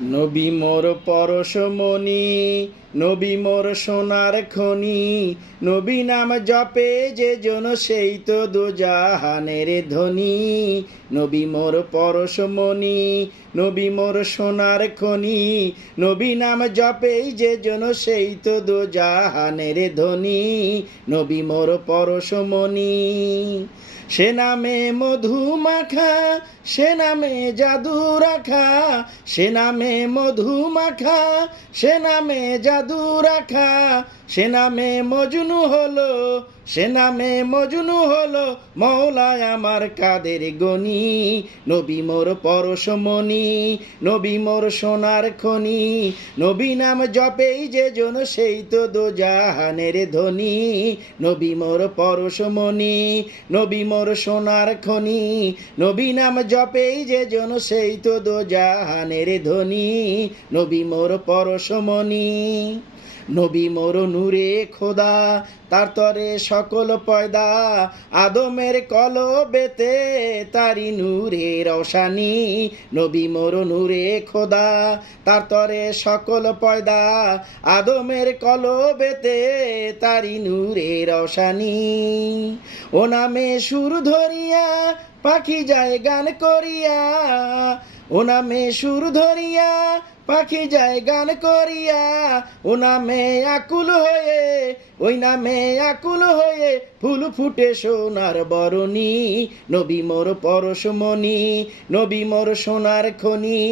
নবী মোর পরশমণি নবী মোর সোনার খনি, নবী নাম জপে যে জন সেই তো দুজাহানের ধনী নবী মোর পরশমণি নবী মোর সোনার খনি, নবী নাম জপে যে জন সেই তো দুজাহানের ধনী নবী মোর পরশমণি সে নামে মধু মাখা, সে নামে জাদু রাখা, সে নামে মধু মাখা, সে নামে জাদু রাখা সে নামে মজনু হলো। সে নামে মজনু হলো মৌলায় আমার কাদের গনি। নবী মোর পরশমণি নবী মোর সোনার খনি। নবী নাম জপেই যে জন সেই তো দো জাহানের ধনী। নবী মোর পরশমণি নবী মোর সোনার খনি। নবী নাম জপেই যে জন সেই তো দো জাহানের ধনী। নবী মোর পরশমণি নবী মোর নূরে খোদা, তার তরে সকল পয়দা। আদমের কল বেতে তারি নূরে রসানি নবী মোর নূরে খোদা, তার তরে সকল পয়দা। আদমের কল বেতে তারি নূরে রসানি ও নামে সুর ধরিয়া, পাখি যায় গান করিয়া। ও নামে সুর ধরিয়া পাখি যায় গান করিয়া ও নামে আকুল হয়ে ওই নামে আকুল হয়ে ফুল ফুটে সোনার বরণী। নবী মোর পরশমণি, নবী মোর সোনার খনি।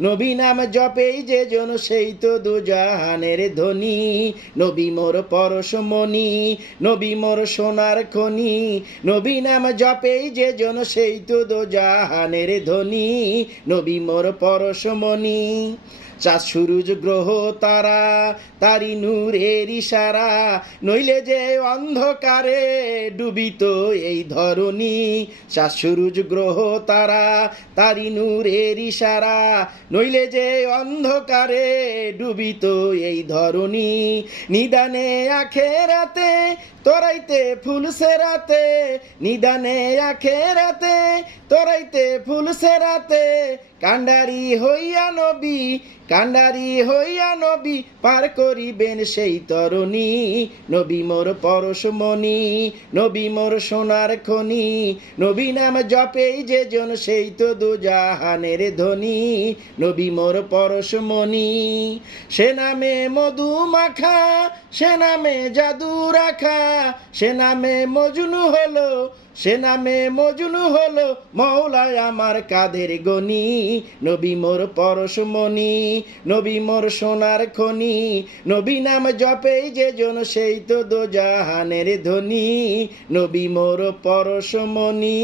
নবী নাম জপেই যে জন, সেই তো দুজাহানের ধনী। নবী মোর পরশমণি, নবী মোর সোনার খনি। নবী নাম জপেই যে জন, সেই তো দুজাহানের ধনী। নবী মোর পরশমণি, চাঁদ সূরজ গ্রহ তারা, তারি নূরের ইশারা। নইলে যে অন্ধকারে ডুবিত এই ধরণী সূরজ গ্রহ তারা তারি নূরের ইশারা। নইলে যে অন্ধকারে ডুবিত এই ধরণী নিদানে আখেরাতে, তোরাইতে ফুল সেরাতে। নিদানে আখেরাতে, তোরাইতে ফুল সেরাতে। কান্ডারি হইয়া নবী কান্ডারি হইয়া নবী, পার করিবেন সেই তরণী নবী মোর পরশমণি নবী মোর সোনার খনি, নবী নাম জপেই যে জন সেই তো দুজাহানের ধনী। নবী মোর পরশমণি সে নামে মধু মাখা, সে নামে জাদু রাখা, সে নামে মজনু হলো, সে নামে মজনু হলো মৌলায় আমার কাদের গনি। নবী মোর পরশমণি নবী মোর সোনার খনি, নবী নাম জপেই যে জন সেই তো দো জাহানের ধনী নবী মোর পরশমণি।